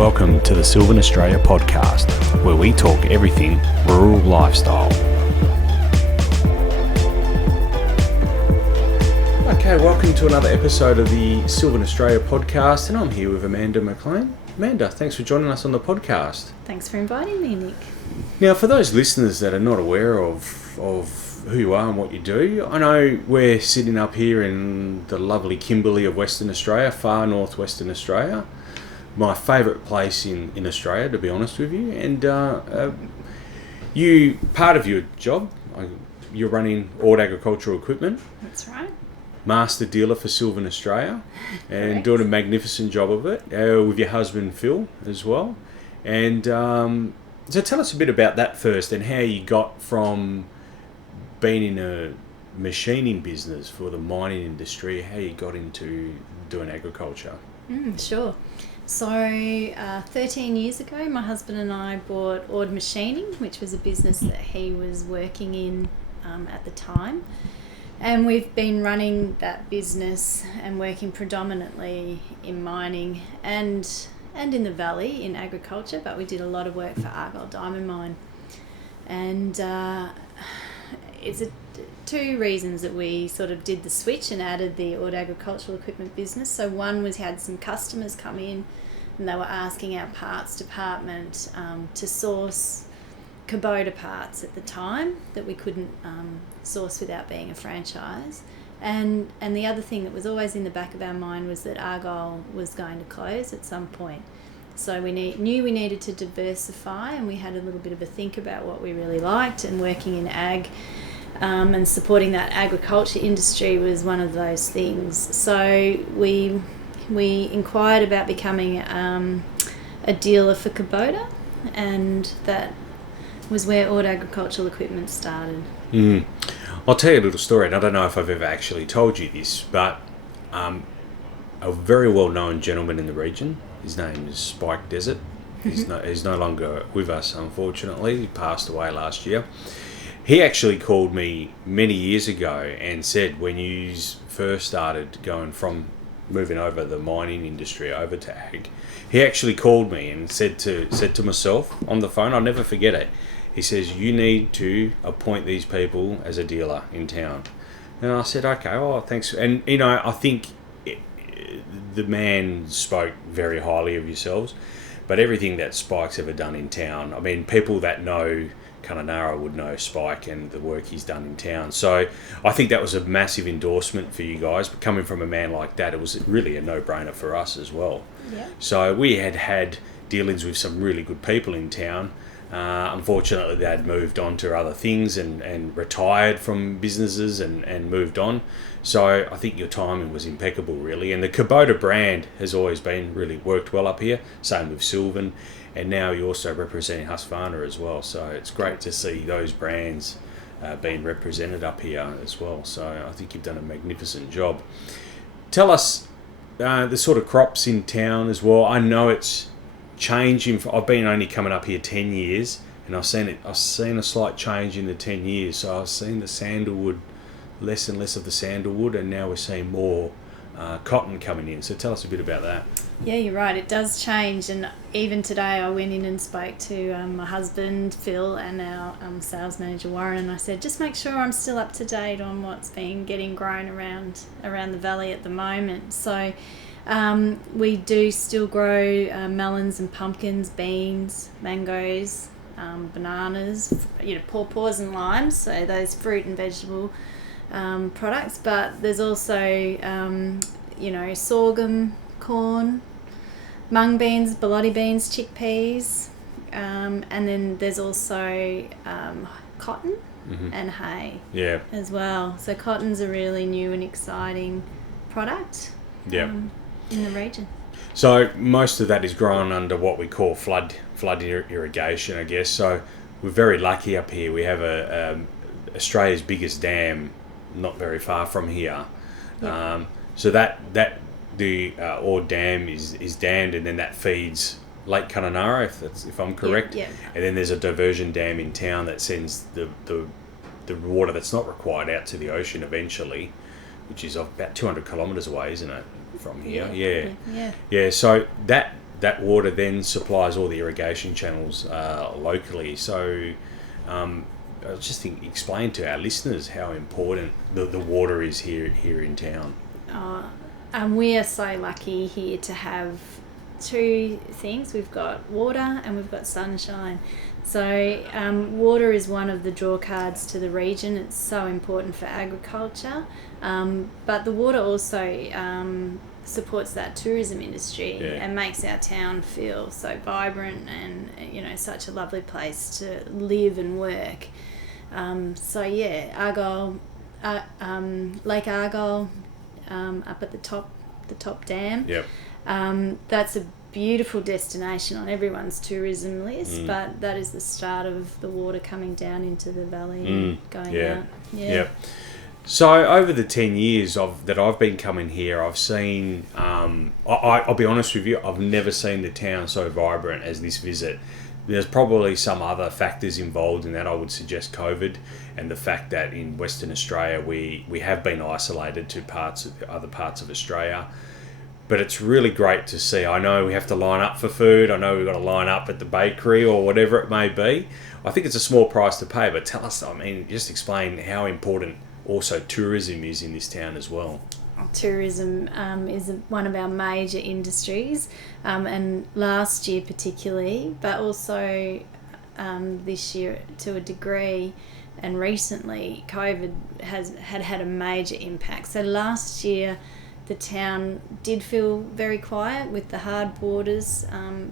Welcome to the Silvan Australia podcast, where we talk everything rural lifestyle. Okay, welcome to another episode of the Silvan Australia podcast, and I'm here with Amanda McLean. Amanda, thanks for joining us on the podcast. Thanks for inviting me, Nick. Now, for those listeners that are not aware of who you are and what you do, I know we're sitting up here in the lovely Kimberley of Western Australia, far northwestern Australia. My favourite place in Australia, to be honest with you. And you, part of your job, you're running Ord Agricultural Equipment. That's right. Master dealer for Silvan Australia, and Correct. doing a magnificent job of it with your husband Phil as well. And so tell us a bit about that first, and how you got from being in a machining business for the mining industry, how you got into doing agriculture. Sure. So 13 years ago, my husband and I bought Ord Machining, which was a business that he was working in at the time. And we've been running that business and working predominantly in mining and in the valley in agriculture, but we did a lot of work for Argyle Diamond Mine. And it's two reasons that we sort of did the switch and added the Ord Agricultural Equipment business. So one was, had some customers come in and they were asking our parts department to source Kubota parts at the time that we couldn't source without being a franchise. And the other thing that was always in the back of our mind was that Argyle was going to close at some point. So we knew we needed to diversify, and we had a little bit of a think about what we really liked, and working in ag and supporting that agriculture industry was one of those things. So we inquired about becoming a dealer for Kubota, and that was where Ord Agricultural Equipment started. I'll tell you a little story, and I don't know if I've ever actually told you this, but a very well-known gentleman in the region, his name is Spike Desert. He's no longer with us, unfortunately. He passed away last year. He actually called me many years ago and said, when you first started going from moving over the mining industry over to ag, he actually called me and said to myself on the phone, I'll never forget it. He says, you need to appoint these people as a dealer in town. And I said, okay, well, thanks. And, I think the man spoke very highly of yourselves, but everything that Spike's ever done in town, I mean, people that know Kununurra would know Spike and the work he's done in town. So I think that was a massive endorsement for you guys. But coming from a man like that, it was really a no-brainer for us as well. Yeah. So we had dealings with some really good people in town. Unfortunately, they had moved on to other things and retired from businesses and moved on. So I think your timing was impeccable, really. And the Kubota brand has always been really worked well up here. Same with Silvan. And now you're also representing Husqvarna as well. So it's great to see those brands being represented up here as well. So I think you've done a magnificent job. Tell us the sort of crops in town as well. I know it's changing. I've been only coming up here 10 years, and I've seen a slight change in the 10 years. So I've seen the sandalwood, less and less of the sandalwood, and now we're seeing more cotton coming in. So tell us a bit about that. Yeah, you're right. It does change, and even today I went in and spoke to my husband Phil and our sales manager Warren, and I said, just make sure I'm still up to date on what's been getting grown around the valley at the moment. So we do still grow melons and pumpkins, beans, mangoes, bananas, pawpaws and limes. So those fruit and vegetable products. But there's also sorghum, corn, mung beans, ballotti beans, chickpeas, and then there's also cotton and hay as well. So cotton's a really new and exciting product in the region. So most of that is grown under what we call flood irrigation, I guess. So we're very lucky up here. We have Australia's biggest dam not very far from here. Yep. So the Ord Dam is dammed, and then that feeds Lake Kununurra, if I'm correct. Yeah. And then there's a diversion dam in town that sends the water that's not required out to the ocean eventually, which is about 200 kilometres away, isn't it, from here? Yeah. So that water then supplies all the irrigation channels locally. So I was just explain to our listeners how important the water is here in town. And we are so lucky here to have two things. We've got water and we've got sunshine. So water is one of the draw cards to the region. It's so important for agriculture. But the water also supports that tourism industry and makes our town feel so vibrant and, you know, such a lovely place to live and work. Argyle, Lake Argyle, up at the top dam. Yep. That's a beautiful destination on everyone's tourism list, but that is the start of the water coming down into the valley and going out. Yeah. So over the 10 years that I've been coming here, I've seen, I'll be honest with you, I've never seen the town so vibrant as this visit. There's probably some other factors involved in that. I would suggest COVID and the fact that in Western Australia we have been isolated to other parts of Australia. But it's really great to see. I know we have to line up for food. I know we've got to line up at the bakery or whatever it may be. I think it's a small price to pay, but tell us, just explain how important also tourism is in this town as well. Tourism is one of our major industries, and last year particularly, but also this year to a degree, and recently COVID had a major impact. So last year the town did feel very quiet with the hard borders.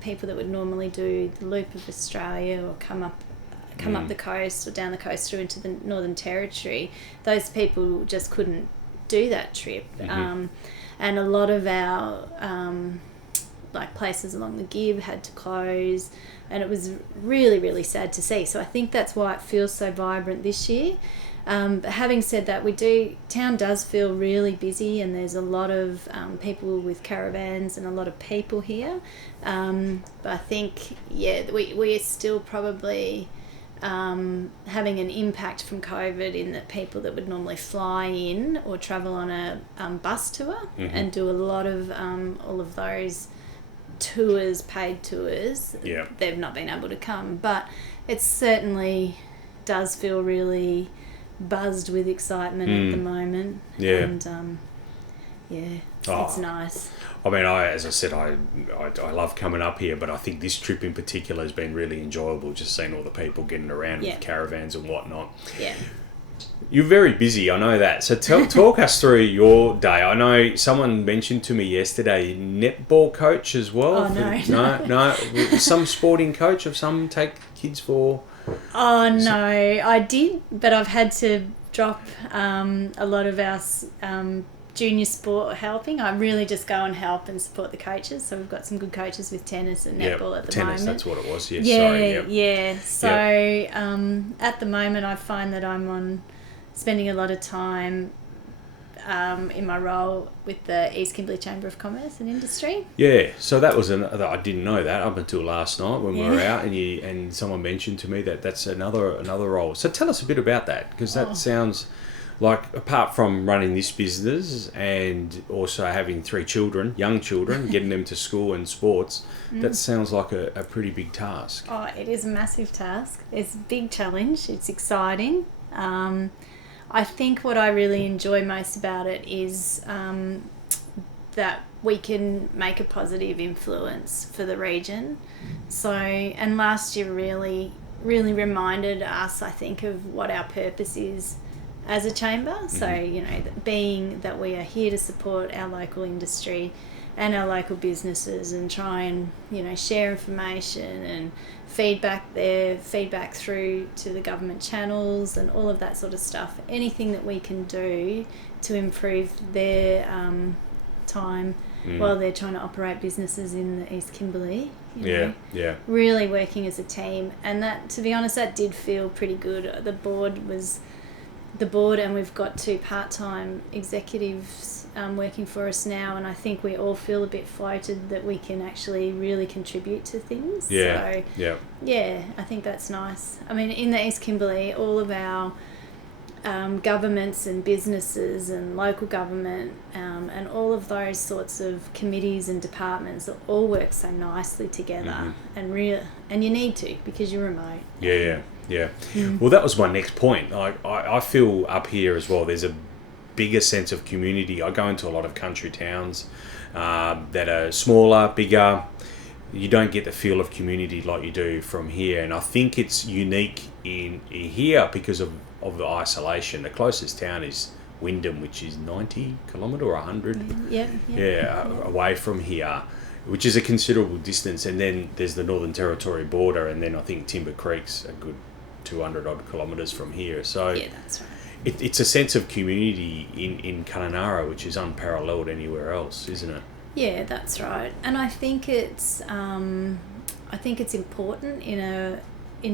People that would normally do the loop of Australia or come up the coast or down the coast through into the Northern Territory, those people just couldn't do that trip. And a lot of our places along the Gib had to close, and it was really, really sad to see. So I think that's why it feels so vibrant this year. But having said that, town does feel really busy, and there's a lot of people with caravans and a lot of people here. But I think, we're still probably having an impact from COVID in that people that would normally fly in or travel on a bus tour and do a lot of all of those tours, paid tours, they've not been able to come. But it certainly does feel really buzzed with excitement at the moment. And it's nice. As I said, I love coming up here, but I think this trip in particular has been really enjoyable, just seeing all the people getting around with caravans and whatnot. Yeah. You're very busy, I know that. So talk us through your day. I know someone mentioned to me yesterday, netball coach as well. Oh, No. Some sporting coach of some take kids for... Oh, no, I did, but I've had to drop a lot of our junior sport helping. I really just go and help and support the coaches. So we've got some good coaches with tennis and netball at the moment. Tennis, that's what it was. Yes, sorry. So at the moment I find that I'm spending a lot of time in my role with the East Kimberley Chamber of Commerce and Industry. Yeah, so that was I didn't know that up until last night when we were out, and someone mentioned to me that that's another role. So tell us a bit about that, because that sounds like, apart from running this business and also having 3 children, young children, getting them to school and sports, that sounds like a pretty big task. Oh, it is a massive task. It's a big challenge. It's exciting. I think what I really enjoy most about it is that we can make a positive influence for the region. So, and last year really, really reminded us, I think, of what our purpose is as a chamber. So, being that we are here to support our local industry and our local businesses and try and, share information and feedback through to the government channels and all of that sort of stuff. Anything that we can do to improve their time while they're trying to operate businesses in the East Kimberley. Really working as a team. And that, to be honest, that did feel pretty good. The board, and we've got 2 part-time executives working for us now, and I think we all feel a bit floated that we can actually really contribute to things. I think that's nice. In the East Kimberley, all of our governments and businesses and local government and all of those sorts of committees and departments that all work so nicely together, and you need to, because you're remote. Yeah. Well, that was my next point. I feel up here as well, there's a bigger sense of community. I go into a lot of country towns that are smaller, bigger. You don't get the feel of community like you do from here, and I think it's unique in here because of the isolation. The closest town is Wyndham, which is 90 kilometre or 100 away from here, which is a considerable distance. And then there's the Northern Territory border, and then I think Timber Creek's a good 200 odd kilometres from here. So yeah, that's right. It's a sense of community in Kununurra which is unparalleled anywhere else, isn't it? Yeah, that's right. And I think it's important in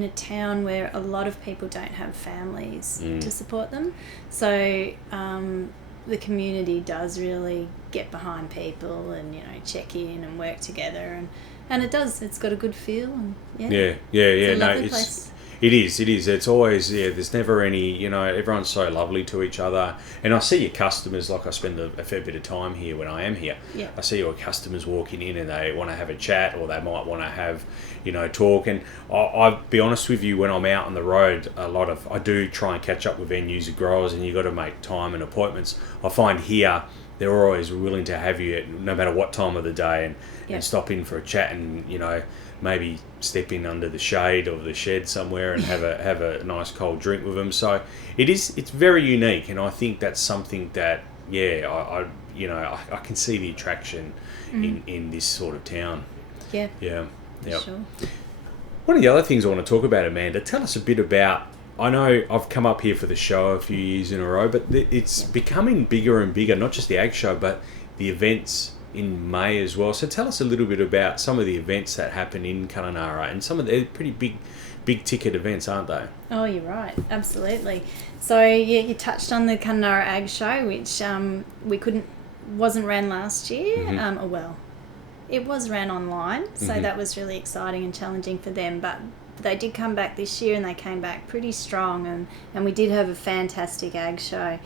a town where a lot of people don't have families to support them. So the community does really get behind people and, you know, check in and work together, and it does. It's got a good feel. And It's a lovely place. It is. It's always, there's never any, you know, everyone's so lovely to each other. And I see your customers, like I spend a fair bit of time here when I am here. Yeah. I see your customers walking in and they want to have a chat, or they might want to have, you know, talk. And I'll be honest with you, when I'm out on the road, I do try and catch up with end user growers, and you've got to make time and appointments. I find here, they're always willing to have you at no matter what time of the day and stop in for a chat, and, you know, maybe step in under the shade of the shed somewhere and have a nice cold drink with them. So it's very unique, and I think that's something that I can see the attraction in this sort of town. Yeah. Sure. One of the other things I want to talk about, Amanda, tell us a bit about. I know I've come up here for the show a few years in a row, but it's becoming bigger and bigger, not just the ag show, but the events in May as well. So tell us a little bit about some of the events that happen in Kununurra, and some of the pretty big ticket events, aren't they? Oh, you're right. Absolutely. So you touched on the Kununurra Ag Show, which wasn't ran last year. It was ran online, so that was really exciting and challenging for them, but they did come back this year, and they came back pretty strong, and we did have a fantastic ag show.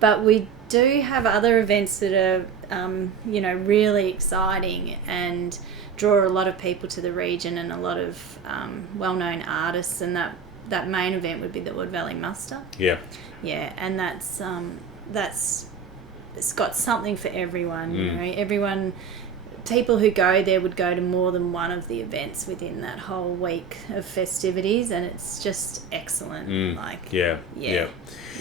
But we do have other events that are, really exciting and draw a lot of people to the region, and a lot of well-known artists. And that main event would be the Ord Valley Muster. Yeah. Yeah, and that's it's got something for everyone. You know, everyone. People who go there would go to more than one of the events within that whole week of festivities, and it's just excellent.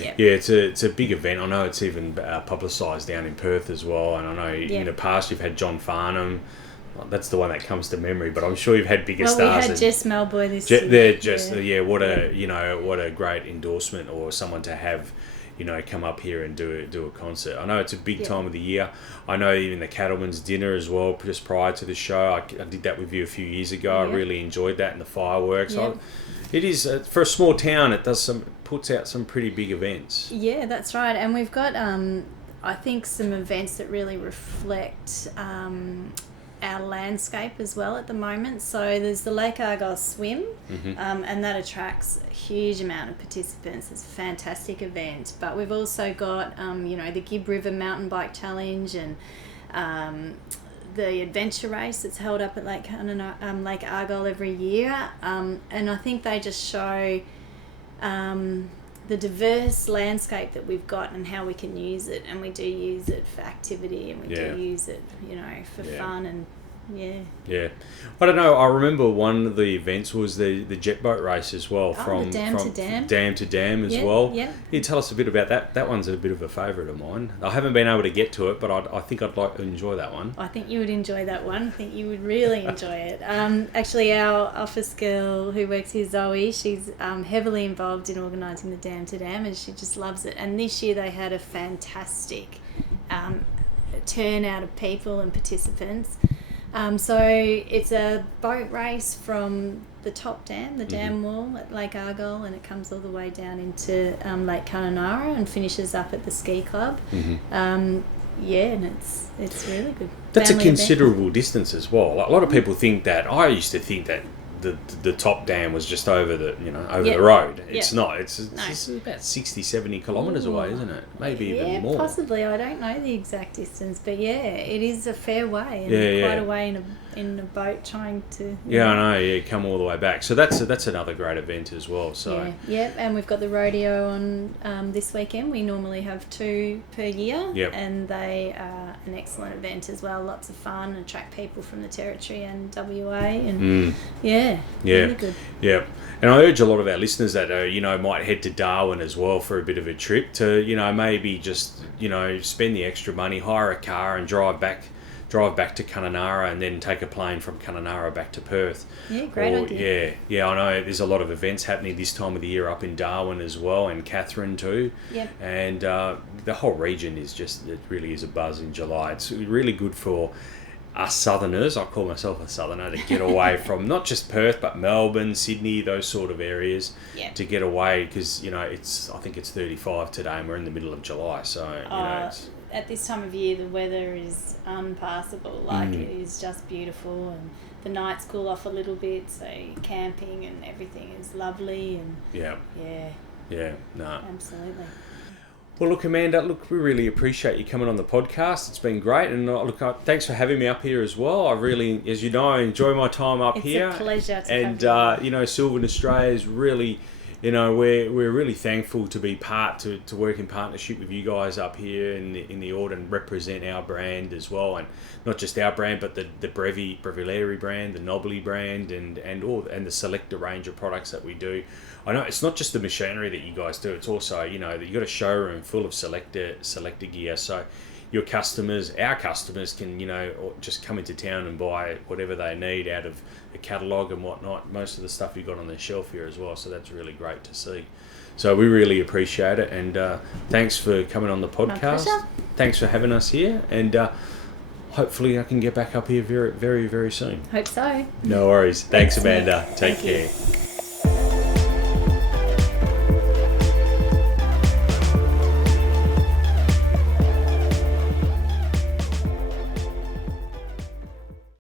It's a big event. I know it's even publicised down in Perth as well, and I know in the past you've had John Farnham. Well, that's the one that comes to memory, but I'm sure you've had bigger stars. We had Jess Malboy this year. What a great endorsement, or someone to have, you know, come up here and do a concert. I know it's a big time of the year. I know even the Cattleman's Dinner as well, just prior to the show. I did that with you a few years ago. I really enjoyed that, and the fireworks. It is for a small town. It puts out some pretty big events. Yeah, that's right. And we've got I think some events that really reflect our landscape as well at the moment. So there's the Lake Argyle Swim, and that attracts a huge amount of participants. It's a fantastic event. But we've also got the Gibb River Mountain Bike Challenge, and the adventure race that's held up at Lake Argyle every year, and I think they just show the diverse landscape that we've got and how we can use it. And we do use it for activity, and we do use it, for fun. And I don't know, I remember one of the events was the jet boat race as well, from dam to dam as well. You tell us a bit about that. That one's a bit of a favourite of mine. I haven't been able to get to it, but I think I'd like to enjoy that one. I think you would enjoy that one. I think you would really enjoy it. Actually, our office girl who works here, Zoe, she's heavily involved in organising the dam to dam, and she just loves it. And this year they had a fantastic turnout of people and participants. So it's a boat race from the top dam, the dam wall at Lake Argyle, and it comes all the way down into Lake Kununurra and finishes up at the ski club. And it's really good. That's a considerable distance as well. A lot of people think that. I used to think that the top dam was just over the Yep. the road. Yep. It's not. It's No. about 60-70 kilometres away, isn't it? Maybe even more. Possibly. I don't know the exact distance, but it is a fair way, and Yeah, quite yeah. a way in a boat trying to. Yeah, I know. Yeah, come all the way back. So that's another great event as well. So and we've got the rodeo on this weekend. We normally have 2 per year, Yep. and they are an excellent event as well. Lots of fun, attract people from the territory and WA, and really good. Yeah. And I urge a lot of our listeners that might head to Darwin as well for a bit of a trip to maybe just spend the extra money, hire a car and drive back to Kununurra and then take a plane from Kununurra back to Perth. Yeah, great idea. Yeah, I know there's a lot of events happening this time of the year up in Darwin as well, and Catherine too. Yep. And the whole region it really is a buzz in July. It's really good for us Southerners. I call myself a Southerner, to get away from not just Perth but Melbourne, Sydney, those sort of areas. Yep. To get away, because I think it's 35 today and we're in the middle of July, so it's, at this time of year, the weather is unpassable. It is just beautiful, and the nights cool off a little bit, so camping and everything is lovely. And absolutely. Well, look, Amanda, we really appreciate you coming on the podcast. It's been great, and thanks for having me up here as well. I really, as you know, I enjoy my time up here. It's a pleasure to and have you. Silvan Australia is really, we're really thankful to be to work in partnership with you guys up here in the Ord and represent our brand as well, and not just our brand but the Brevileri brand, the Nobly brand, and the Selector range of products that we do. I know it's not just the machinery that you guys do; it's also that you've got a showroom full of Selector gear. So our customers can just come into town and buy whatever they need out of a catalogue and whatnot. Most of the stuff you've got on the shelf here as well, so that's really great to see. So we really appreciate it, and thanks for coming on the podcast. My pleasure. Thanks for having us here, and hopefully I can get back up here very, very, very soon. Hope so. No worries. Thanks, Excellent. Amanda. Take Thank you. care.